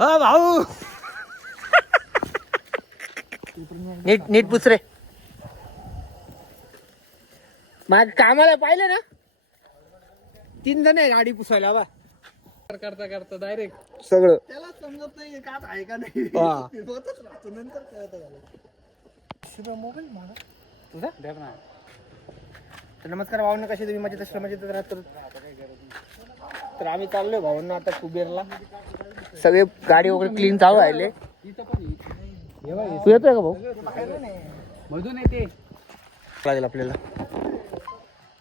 हा भाऊ नीट नीट पुस रे. माझ कामाला पाहिलं ना 3 जण आहे गाडी पुसायला बा. करता करता डायरेक्ट सगळं त्याला समजत नाही का आहे का नाही. हा. होतच राहतो नंतर कळत झालं. शिवा मोबाईल मागा तुझा. द्या ना. तर नमस्कार भावना, कसे तुम्ही मजेत असला मजेत राहतो. तर आम्ही चाललोय भावना आता कुबेरला. सगळे गाडी वगैरे क्लीन चालू राहिले. इथं पण तू येतोय का भाऊ. मधून येते लागेल आपल्याला.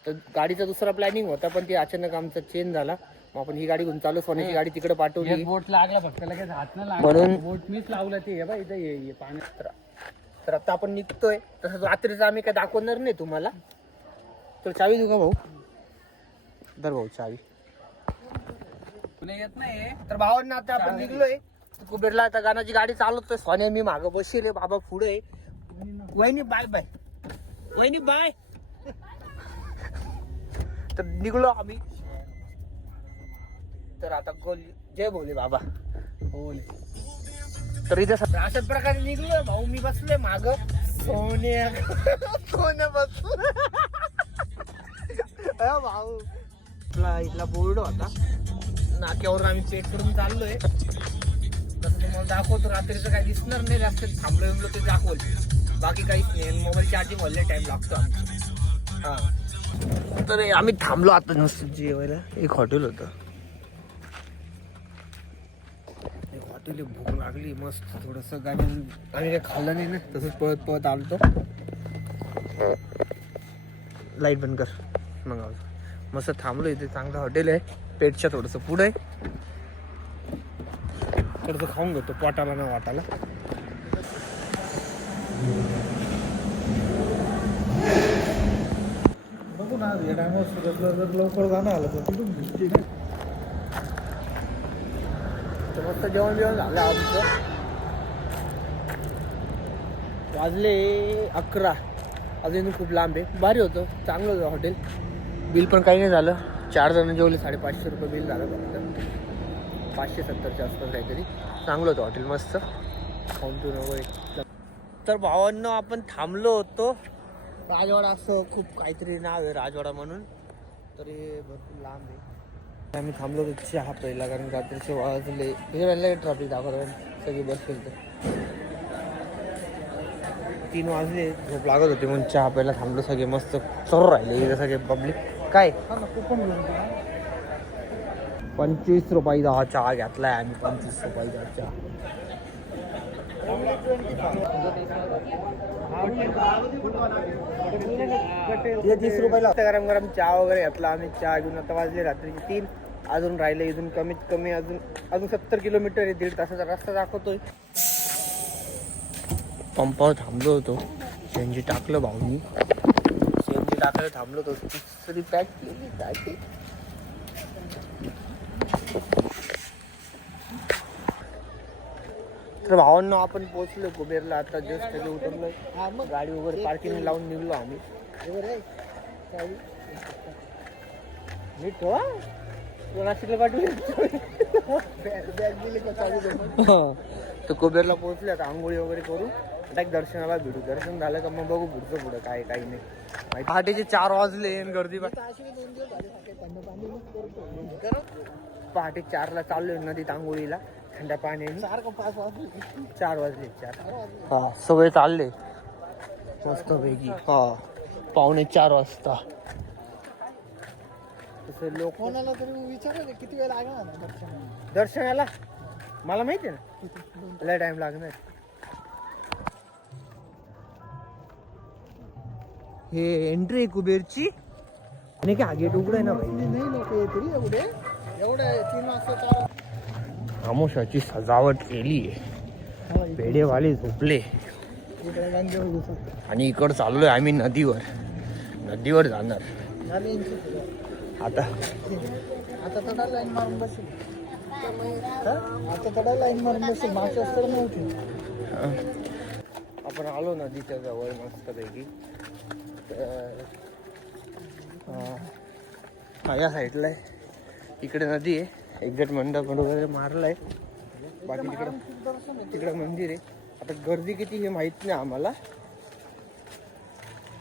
तर गाडीचा दुसरा प्लॅनिंग होता पण ते अचानक आमचा चेंज झाला. मग आपण ही गाडी घेऊन चालू. सोन्याची गाडी तिकडे पाठवली बोट लागला फक्त लगेच हात न लागला म्हणून. बोट मीच लावलं ते हे बा इथं ये पाण्यात. तर आता आपण निघतोय. तसं रात्रीचं आम्ही काय दाखवणार नाही तुम्हाला. तर चावी देऊ का भाऊ. दर भाऊ चावी. पुणे येत नाही. तर भावांना आता आपण निघलोय कुबेरला. आता गाण्याची गाडी चालवतोय. सोन्या मी मागं बसले, बाबा पुढे. वहिनी बाय बाय. वहिनी बाय. तर निघलो आम्ही. तर आता जय भोले बाबा. तर इथे अशाच प्रकारे निघलोय भाऊ. मी बसलोय माग. सोन्या सोन्या बसलो भाऊ. इथला बोर्ड होता नाक्यावर. आम्ही चेक करून चाललोय. तसं तुम्हाला दाखवतो. रात्रीचं काही दिसणार नाही. जास्त थांबलो ते दाखवल. बाकी काहीच नाही. मोबाईल चार्जिंग व्हायला टाइम लागतो. हा. तर आम्ही थांबलो आता नुसतं जेवायला. एक हॉटेल होतं. हॉटेल भूक लागली मस्त. थोडस गाडी आम्ही काही खाल्लं नाही ना. तसंच पळत पळत आलतो. लाईट बंद कर. मग मस्त थांबलो इथे. चांगलं हॉटेल आहे. पेटच्या थोडस पुढे आहे. थोडस खाऊन घेतो पोटाला ना वाटाला. बघू ना या टायमावर सुरतला जर लवकर जाणं आलं तर तिथून भेटते ना. तर मस्त जेवण झालं आमचं. वाजले 11. अजून खूप लांब आहे. भारी होतं. चांगलं होतं हॉटेल. बिल पण काही नाही झालं. 4 जण जेवले. 550 रुपये बिल झालं फक्त. 570च्या आसपास काहीतरी. चांगलं होतं हॉटेल मस्त. खाऊन पिऊन वगैरे. तर भावांनो आपण थांबलो होतो. राजवाडा असं खूप काहीतरी नाव आहे राजवाडा म्हणून. तरी भरपूर लांब आहे. आम्ही थांबलो होतो चहा प्यायला. कारण रात्रीचे वाजले हे ट्रॅफिक दाखवत सगळी बसतील. तर 3 वाजले. झोप लागत होती म्हणून चहा प्यायला थांबलो. सगळे मस्त चोर राहिले इथे सगळे पब्लिक. काय 25 रुपयाचा हा चहा घेतलाय आम्ही. 25 रुपयाचा चहा. 30 रुपयाला गरम गरम चहा वगैरे घेतला आम्ही. चहा घेऊन आता वाजले रात्रीचे 3. अजून राहिले इथून कमीत कमी अजून 70 किलोमीटर आहे. 1.5 तासाचा रस्ता दाखवतोय. पंपावर थांबलो होतो. सीएनजी टाकलं भाऊनी. सीएनजी टाकायला थांबलो होतो. तिसरी पॅक केली काय. तर भावांना आपण पोहोचलो कुबेरला. आता जस्ट त्याचे उतरलोय. गाडी वगैरे पार्किंग लावून निघलो आम्ही. नीट नाशिकला पाठवली. तर कुबेरला पोहोचले. आता आंघोळी वगैरे करू. आता एक दर्शनाला भेटू. दर्शन झालं का मग बघू पुढचं पुढं काय काही नाही. पहाटेचे 4 वाजले. गर्दी पहाटे 4ला चाललोय नदीत आंघोळीला. थंड पाण्याने. 4 वाजले. 4 हा सगळे चालले मस्त पैकी. हा 3:45 वाजता. तसं लोक कोणाला तरी विचारायचं किती वेळ लागणार दर्शनाला. मला माहिती आहे ना लय टाइम लागणार. हे एंट्री आहे कुबेरची. आणि काय गेट उघड आहे ना भाई. नाही लोक येतील एवढे 3 वाजता. आमोशाची सजावट केली आहे. पेढेवाले झोपले. आणि इकड चाललोय आम्ही नदीवर जाणार आता. तडा लाईन मारून बसेल. तडा लाईन मारून बसेल. मागच्या तर नव्हती. आपण आलो नदीच्या जवळ मस्तपैकी. या साईडला आहे. इकडे नदी आहे. एक्झॅक्ट मंडप वगैरे मारलाय. बाकी तिकडं मंदिर आहे. आता गर्दी किती हे माहित नाही आम्हाला.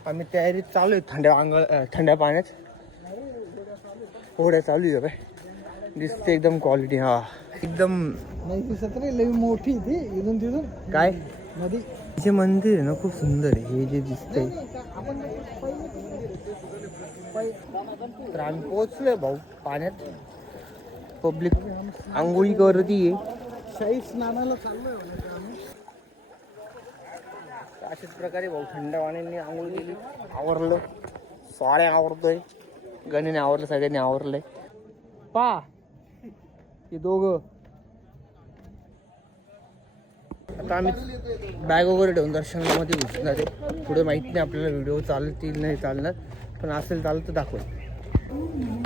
आम्ही तयारीत चालू आहे थंड्या पाण्यात. होड्या चालू आहे काय दिसते एकदम क्वालिटी. हा एकदम नाही दिसत रे, लई मोठी ती इथून तिथून काय नदी. जे मंदिर आहे ना खूप सुंदर आहे. हे जे दिसतंय तर आम्ही पोहोचलोय भाऊ पाण्यात. पब्लिक आंघोळी गर्दी आहे. शाही स्नानाला चाललोय आम्ही. अशाच प्रकारे भाऊ थंड पाण्याने आंघोळ केली. आवरलं स्वाळे आवरतोय. गणीने आवरलं, सगळ्यांनी आवरलंय. पा हे दोघं आता आम्ही बॅग वगैरे ठेवून दर्शनामध्ये घुसणार आहे. पुढे माहित नाही आपल्याला व्हिडिओ चालतील नाही चालणार, पण असेल चालतं तर दाखव.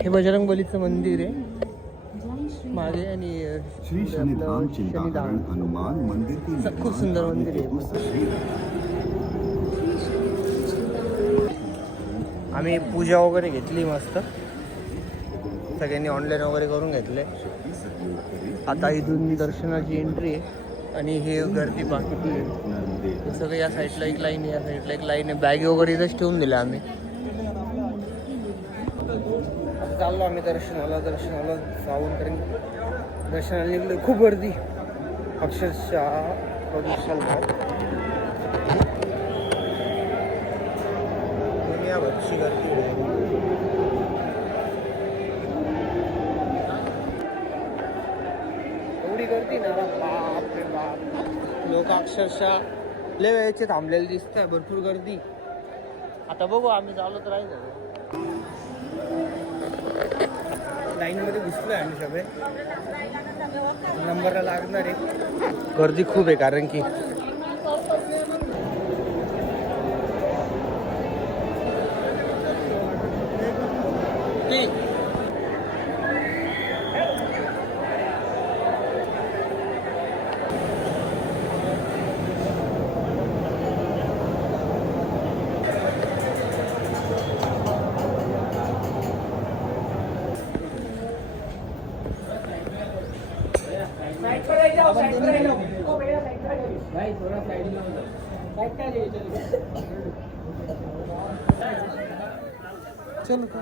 हे बजरंग बलीचं मंदिर आहे मागे आणि शनिधान खूप सुंदर मंदिर आहे. आम्ही पूजा वगैरे घेतली मस्त. सगळ्यांनी ऑनलाईन वगैरे करून घेतले. आता इथून दर्शनाची एंट्री आहे आणि हे गर्दी बाकी आहे. सगळं या साईडला एक लाईन आहे, या साईडला एक लाईन आहे. बॅग वगैरे इथंच ठेवून दिल्या आम्ही. आता चाललो आम्ही दर्शनाला जाऊन, कारण दर्शनाला निघलो. खूप गर्दी अक्षरशः दुनियाभरची गर्दी आहे. एवढी गर्दी ना बाप रे बाप. लोक अक्षरशः लय वेळेचे थांबलेले दिसत आहे. भरपूर गर्दी. आता बघू आम्ही चाललो तर राहील. लाईनमध्ये घुसलोय आम्ही सगळे. नंबरला लागणार आहे. गर्दी खूप आहे कारण की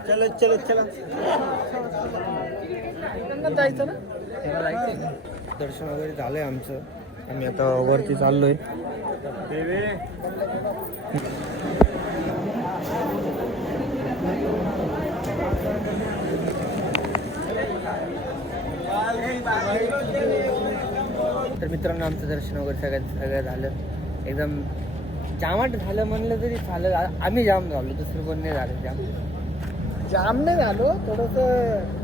चलो जायचं ना. दर्शन वगैरे झालंय आमचं. आम्ही आता वरती चाललोय. तर मित्रांनो आमचं दर्शन वगैरे सगळं झालं. एकदम जामाट झालं म्हणलं तरी झालं. आम्ही जाम झालो, दुसरं पण नाही झालं. जाम जाम नाही झालो, थोडंसं